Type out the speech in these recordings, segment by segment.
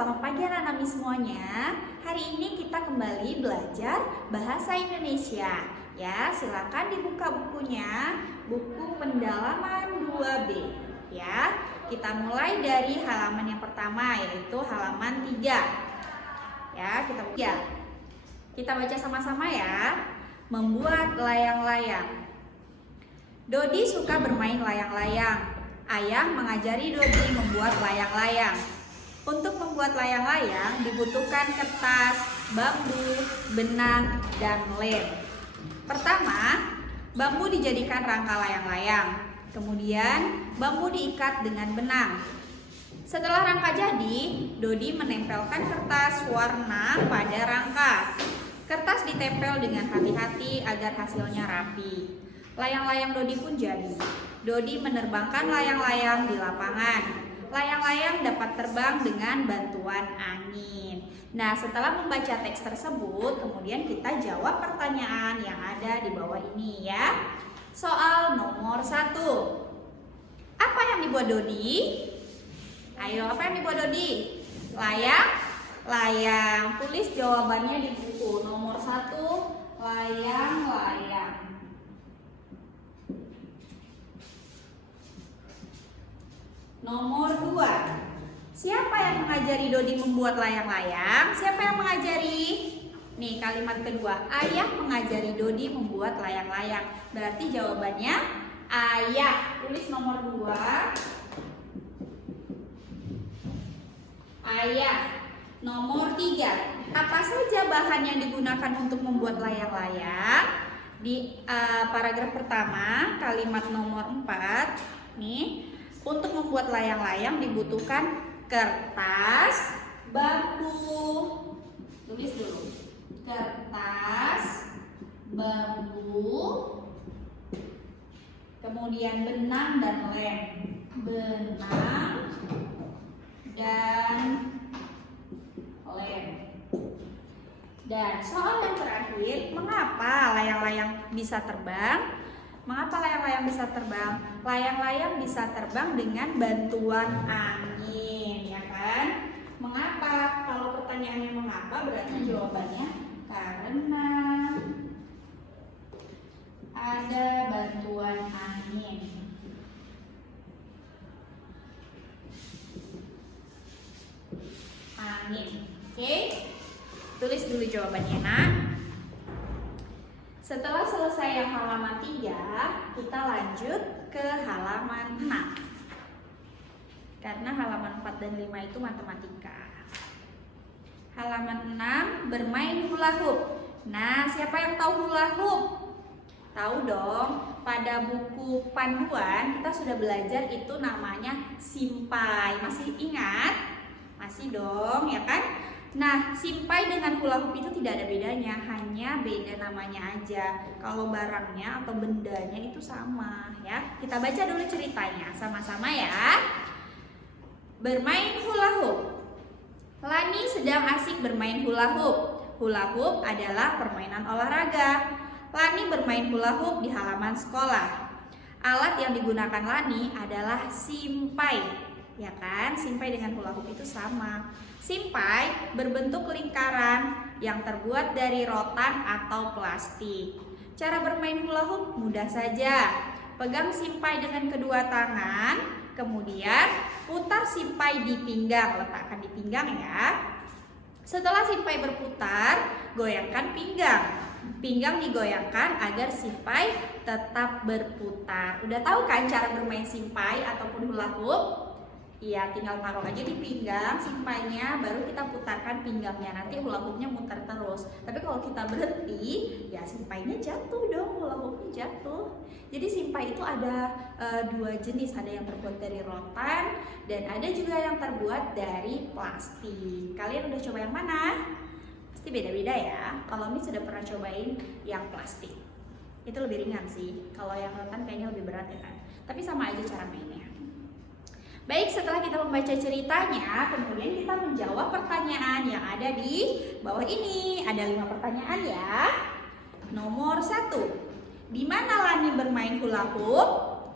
selamat pagi anak-anak semuanya. Hari ini kita kembali belajar bahasa Indonesia. Ya, silakan dibuka bukunya, buku pendalaman 2B. Ya, kita mulai dari halaman yang pertama, yaitu halaman 3. Ya, kita baca sama-sama ya. Membuat layang-layang. Dodi suka bermain layang-layang. Ayah mengajari Dodi membuat layang-layang. Untuk membuat layang-layang dibutuhkan kertas, bambu, benang, dan lem. Pertama, bambu dijadikan rangka layang-layang. Kemudian, bambu diikat dengan benang. Setelah rangka jadi, Dodi menempelkan kertas warna pada rangka. Kertas ditempel dengan hati-hati agar hasilnya rapi. Layang-layang Dodi pun jadi. Dodi menerbangkan layang-layang di lapangan. Layang-layang dapat terbang dengan bantuan angin. Nah, setelah membaca teks tersebut, kemudian kita jawab pertanyaan yang ada di bawah ini ya. Soal nomor 1. Apa yang dibuat Dodi? Ayo, apa yang dibuat Dodi? Layang. Tulis jawabannya di buku. Nomor 1, layang-layang. Nomor 2. Siapa yang mengajari Dodi membuat layang-layang? Siapa yang mengajari? Nih, kalimat kedua. Ayah mengajari Dodi membuat layang-layang. Berarti jawabannya ayah. Tulis nomor 2. Ayah. Nomor 3. Apa saja bahan yang digunakan untuk membuat layang-layang? Di paragraf pertama, kalimat nomor 4. Nih. Untuk membuat layang-layang dibutuhkan kertas, bambu. Tulis dulu. Kertas, bambu, kemudian benang dan lem. Benang dan lem. Dan soal yang terakhir, mengapa layang-layang bisa terbang? Mengapa layang-layang bisa terbang? Layang-layang bisa terbang dengan bantuan angin, ya kan? Mengapa? Kalau pertanyaannya mengapa, berarti jawabannya karena ada bantuan angin. Oke? Tulis dulu jawabannya, nak. Setelah selesai yang halaman 3, kita lanjut ke halaman 6. Karena halaman 4 dan 5 itu matematika. Halaman 6, bermain hula hoop. Nah, siapa yang tahu hula hoop? Tahu dong, pada buku panduan kita sudah belajar itu namanya simpai. Masih ingat? Masih dong, ya kan? Nah, simpai dengan hula hoop itu tidak ada bedanya, hanya beda namanya aja. Kalau barangnya atau bendanya itu sama ya. Kita baca dulu ceritanya sama-sama ya. Bermain hula hoop. Lani sedang asik bermain hula hoop. Hula hoop adalah permainan olahraga. Lani bermain hula hoop di halaman sekolah. Alat yang digunakan Lani adalah simpai. Ya kan, simpai dengan hula hoop itu sama. Simpai berbentuk lingkaran yang terbuat dari rotan atau plastik. Cara bermain hula hoop mudah saja. Pegang simpai dengan kedua tangan, kemudian putar simpai di pinggang, letakkan di pinggang ya. Setelah simpai berputar, goyangkan pinggang. Pinggang digoyangkan agar simpai tetap berputar. Udah tahu kan cara bermain simpai ataupun hula hoop? Iya, tinggal taruh aja di pinggang simpainya, baru kita putarkan pinggangnya. Nanti hula hoopnya muter terus. Tapi kalau kita berhenti, ya simpainya jatuh dong, hula hoopnya jatuh. Jadi simpai itu ada 2 jenis, ada yang terbuat dari rotan dan ada juga yang terbuat dari plastik. Kalian udah coba yang mana? Pasti beda-beda ya. Kalau Miss sudah pernah cobain yang plastik. Itu lebih ringan sih. Kalau yang rotan kayaknya lebih berat ya kan. Tapi sama aja cara mainnya. Baik, setelah kita membaca ceritanya, kemudian kita menjawab pertanyaan yang ada di bawah ini. Ada 5 pertanyaan ya. Nomor 1. Di mana Lani bermain hula hoop?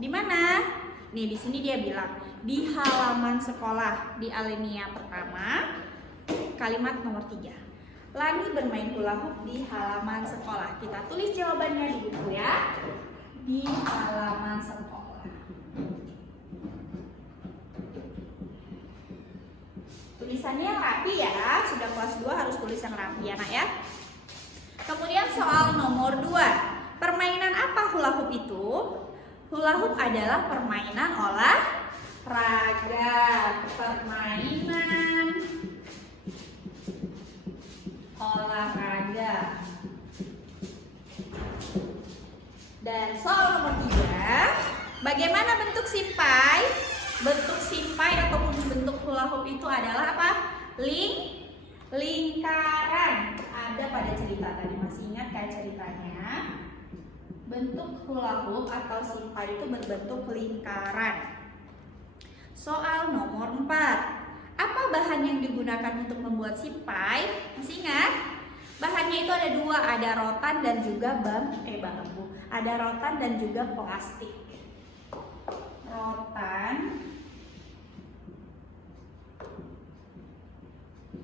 Di mana? Nih, di sini dia bilang di halaman sekolah, di alinea pertama. kalimat nomor 3. Lani bermain hula hoop di halaman sekolah. Kita tulis jawabannya di buku ya. Di halaman sekolah. Tulisannya rapi ya. Sudah kelas 2 harus tulis yang rapi ya nak ya. Kemudian soal nomor 2. Permainan apa hula hoop itu? Hula hoop adalah permainan olahraga. Permainan olahraga. Dan soal nomor 3, bagaimana bentuk simpai? Bentuk simpai ataupun bentuk hula hoop itu adalah apa? Lingkaran. Ada pada cerita tadi, masih ingat kan ceritanya? Bentuk hula hoop atau simpai itu berbentuk lingkaran. Soal nomor 4, apa bahan yang digunakan untuk membuat simpai? Masih ingat? Bahannya itu ada 2, ada rotan dan juga bambu. Ada rotan dan juga plastik. Rotan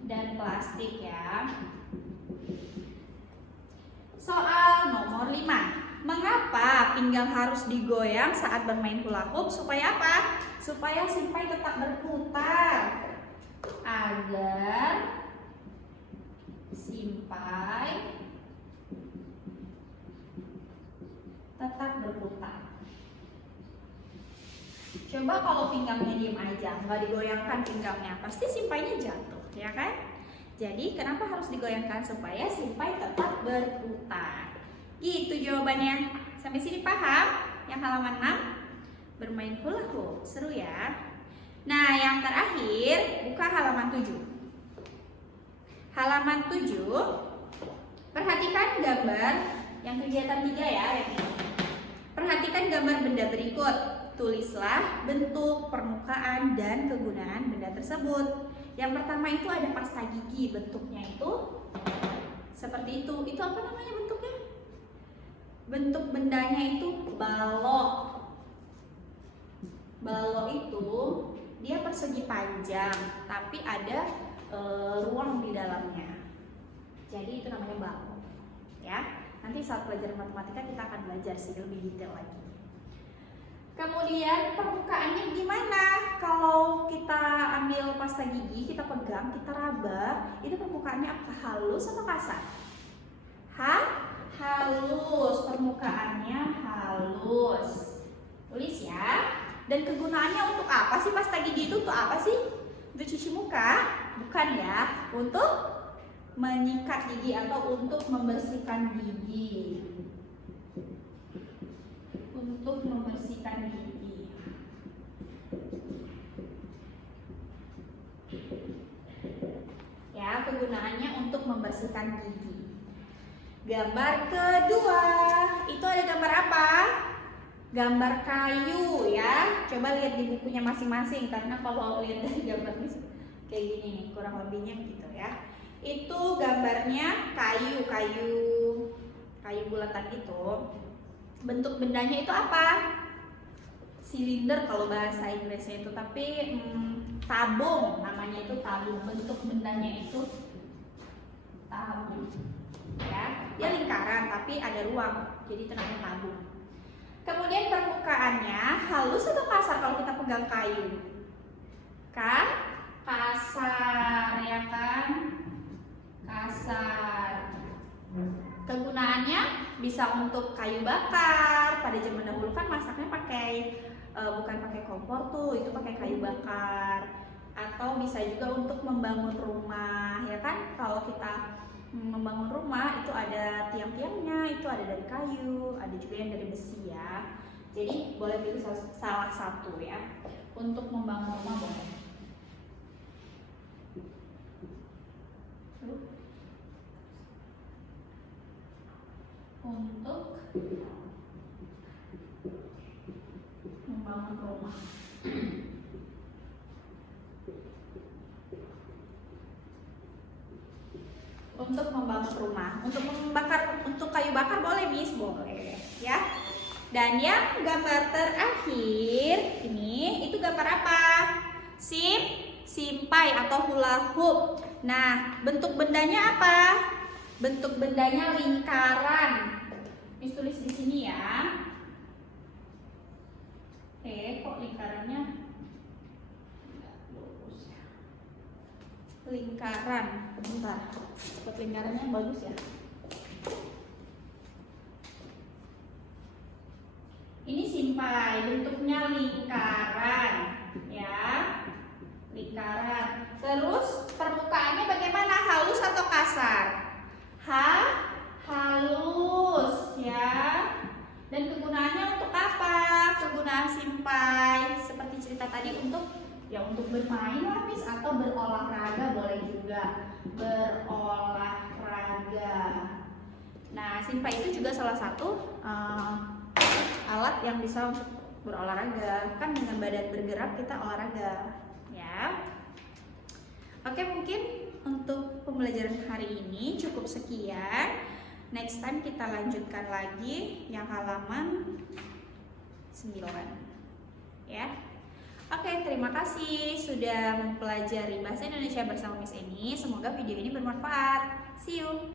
dan plastik ya. Soal nomor 5, mengapa pinggang harus digoyang saat bermain hula hoop? Supaya apa? Supaya simpai tetap berputar. Agar simpai tetap berputar. Coba kalau pinggangnya diam aja, nggak digoyangkan pinggangnya, pasti simpainya jatuh, ya kan? Jadi kenapa harus digoyangkan? Supaya simpai tetap berputar. Gitu jawabannya. Sampai sini paham? Yang halaman 6 bermain hula hoop, seru ya. Nah, yang terakhir buka halaman 7. Halaman 7, perhatikan gambar yang kegiatan 3 ya, yang ini. Perhatikan gambar benda berikut. Tulislah bentuk, permukaan, dan kegunaan benda tersebut. Yang pertama itu ada pasta gigi, bentuknya itu seperti itu. Itu apa namanya bentuknya? Bentuk bendanya itu balok. Balok itu dia persegi panjang, tapi ada ruang di dalamnya. Jadi itu namanya balok. Ya, nanti saat pelajaran matematika kita akan belajar sih lebih detail lagi. Kemudian permukaannya gimana? Kalau kita ambil pasta gigi, kita pegang, kita raba, itu permukaannya apakah halus atau kasar? Halus. Permukaannya halus. Tulis ya. Dan kegunaannya untuk apa sih pasta gigi itu? Untuk apa sih? Untuk cuci muka? Bukan ya. Untuk menyikat gigi atau untuk membersihkan gigi. Untuk membersihkan gigi. Ya, kegunaannya untuk membersihkan gigi. Gambar kedua, itu ada gambar apa? Gambar kayu ya. Coba lihat di bukunya masing-masing, karena kalau lihat dari gambar ini kayak gini nih, kurang lebihnya begitu ya. Itu gambarnya kayu bulatan gitu. Bentuk bendanya itu apa? Silinder kalau bahasa Inggrisnya itu, tapi tabung, namanya itu tabung. Bentuk bendanya itu tabung. Ya, dia lingkaran tapi ada ruang, jadi itu namanya tabung. Kemudian permukaannya halus atau kasar kalau kita pegang kayu? Kasar, ya kan? Kasar. Kegunaannya bisa untuk kayu bakar. Pada zaman dahulu kan masaknya pakai bukan pakai kompor tuh, itu pakai kayu bakar. Atau bisa juga untuk membangun rumah, ya kan? Kalau kita membangun rumah itu ada tiang-tiangnya, itu ada dari kayu, ada juga yang dari besi ya. Jadi boleh pilih salah satu ya. Untuk membangun rumah boleh. Untuk membangun rumah. Untuk membangun rumah, untuk kayu bakar boleh Miss, boleh ya. Dan yang gambar terakhir ini itu gambar apa? simpai atau hula hoop. Nah, bentuk bendanya apa? Bentuk bendanya lingkaran. Miss tulis di sini ya. Kok lingkarannya nggak lurus ya? Lingkaran. Bentar. Buat lingkarannya yang bagus ya. Ini simpai, bentuknya lingkaran, ya, lingkaran. Terus permukaannya bagaimana? Halus atau kasar? Halus, ya. Dan kegunaannya untuk apa? Kegunaan simpai seperti cerita tadi untuk bermain lah, Miss, atau berolahraga boleh juga. Berolahraga. Nah, simpai itu juga salah satu alat yang bisa untuk berolahraga. Kan dengan badan bergerak kita olahraga, ya. Oke, mungkin untuk pembelajaran hari ini cukup sekian. Next time kita lanjutkan lagi yang halaman 9, ya. Oke, terima kasih sudah mempelajari bahasa Indonesia bersama Miss Eni. Semoga video ini bermanfaat. See you.